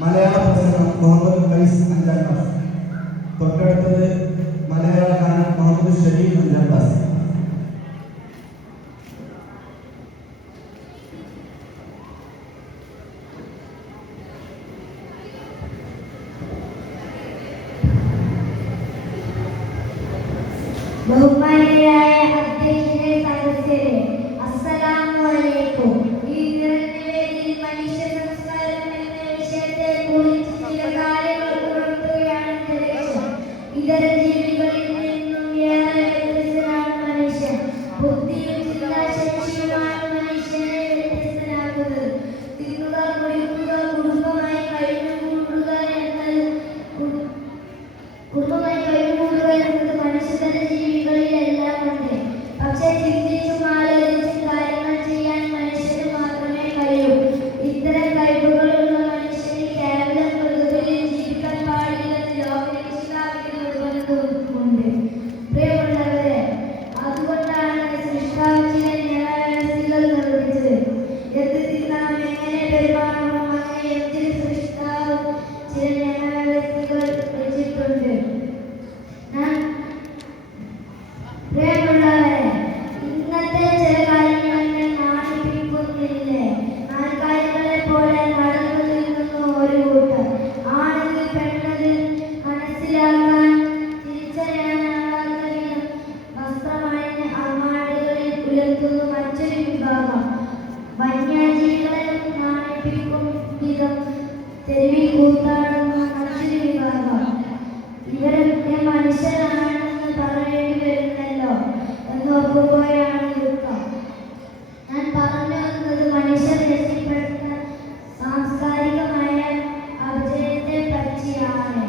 മലയാള പ്രസംഗം മുഹമ്മദ് ഫൈസ് 5ാം ക്ലാസ്. തൊട്ടടുത്തത് മലയാള ഗാനം മുഹമ്മദ് ഷരീഫ് 5ാം ക്ലാസ്. ബഹുമാന്യരായ അധ്യക്ഷനെ സദസ്യരെ അസ്സലാമു അലൈക്കും. ഈ നിറഞ്ഞവേദിയിൽ മനുഷ്യ സംസ്കാരം എന്ന വിഷയത്തെ കുറിച്ച് ചില കാര്യങ്ങൾ ഉണർത്തുകയാണ് എന്റെ ലക്ഷ്യം. ഇതര ജീവികളിൽ നിന്നും ഏറെ വ്യത്യസ്തനാണ് മനുഷ്യൻ. ബുദ്ധിയും ചിന്താശേഷിയുമാണ് മനുഷ്യനെ വ്യത്യസ്തനാക്കുന്നത്. തിന്നുക, കുടിക്കുക, കുടുംബമായി കഴിഞ്ഞുകൂടുക എന്നത് മനുഷ്യതര ജീവികളിലെല്ലാം ഉണ്ട്. പക്ഷെ ചിന്തിച്ചും ആലോചിച്ചും കാര്യങ്ങൾ ചെയ്യാൻ മനുഷ്യന് മാത്രമേ കഴിയൂ. ഇത്തരം കഴിവുകളുള്ള മനുഷ്യന് കേവലം പ്രകൃതിയിൽ ജീവിക്കാൻ പാടില്ലെന്ന് ലോകരക്ഷിതാവിന് നിർബന്ധമുണ്ട്. പ്രിയമുള്ളവരെ, അതുകൊണ്ടാണ് സൃഷ്ടാവ് ചില നിയമവ്യവസ്ഥകൾ നിർവഹിച്ചത്. എന്ത് തിന്നണം, എങ്ങനെ പെരുമാറണം, അങ്ങനെ എന്തിന് സൃഷ്ടാവ് ചില നിയമവ്യവസ്ഥകൾ വെച്ചിട്ടുണ്ട്. പ്രിയമുള്ളവരെ, ഇന്നത്തെ ചില കാര്യങ്ങൾ എന്നെ നാണിപ്പിക്കുന്നില്ലേ? നാൽക്കാലികളെ പോലെ നടന്നു നിൽക്കുന്നു ഒരു കൂട്ടർ. ആണത് പെണ്ണത് മനസ്സിലാക്കാൻ തിരിച്ചറിയാനാകാത്ത വസ്ത്രമണിഞ്ഞ് അങ്ങാടികളിൽ ഉയർത്തുന്നു മറ്റൊരു വിഭാഗം. വന്യജീവികളെ നാണിപ്പിക്കും വിധം തെരുവിൽ കൂത്താടുന്ന മറ്റൊരു വിഭാഗം. ഇവരൊക്കെ മനുഷ്യരാണെന്ന് പറയേണ്ടി വരുന്നല്ലോ എന്നോർക്കുമ്പോഴാണ് ദുഃഖം. ഞാൻ പറഞ്ഞു വന്നത് മനുഷ്യർ രക്ഷപ്പെട്ട സാംസ്കാരികമായ അപജയത്തെ പറ്റിയാണ്.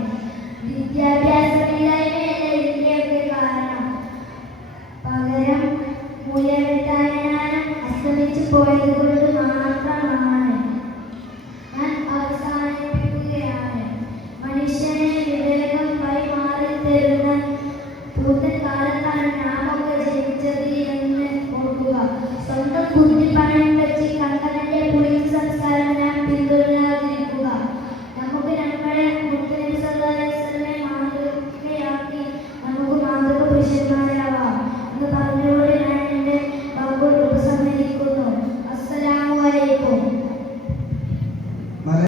വിദ്യാഭ്യാസമില്ലായ്മയല്ല ഇതിന്റെയൊക്കെ കാരണം. പകരം മൂല്യവ്യവധാനം അസ്തമിച്ചു പോയത് കൊണ്ട്